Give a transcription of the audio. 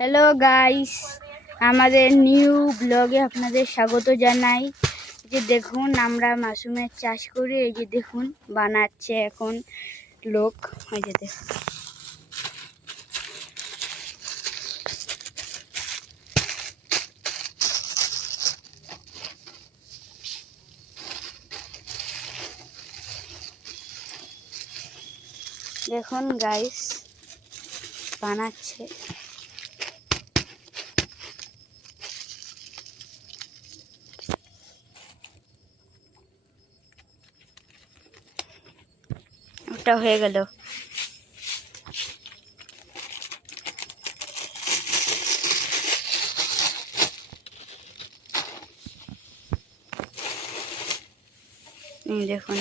Hello guys, আমাদের new ব্লগে আপনাদের স্বাগত জানাই। যে দেখুন আমরা মাশরুমের চাষ করি। এই যে দেখুন বানাচ্ছে এখন লোক। এই যে দেখুন দেখুন গাইস বানাচ্ছে। ওটা হয়ে গেল। দেখুন